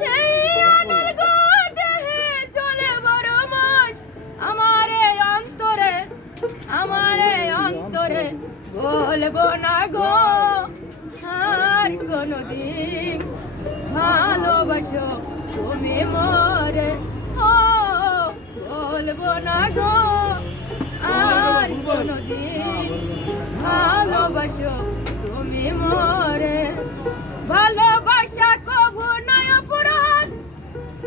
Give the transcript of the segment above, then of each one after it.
সেই অনল গো দেহে চলে বড় মাস আমার এই অন্তরে বলবো না গো আর কোনদিন ভালোবাসো তুমি মরে ও বলবো না গো আর কোনদিন ভালোবাসো তুমি মরে ভালোবাসা কভু নয় অপরাধ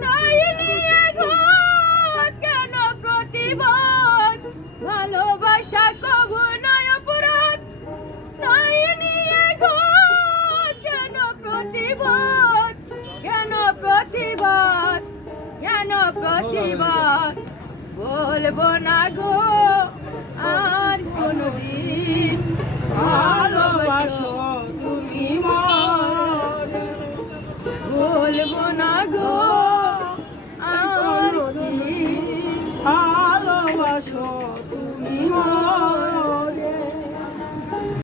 তাই নিয়ে গো কেন প্রতিবাদ ভালোবাসা কভু নয় অপরাধ তাই নিয়ে গো কেন প্রতিবাদ বলবো না গো আর কোনদিন ভালোবাসো তুমি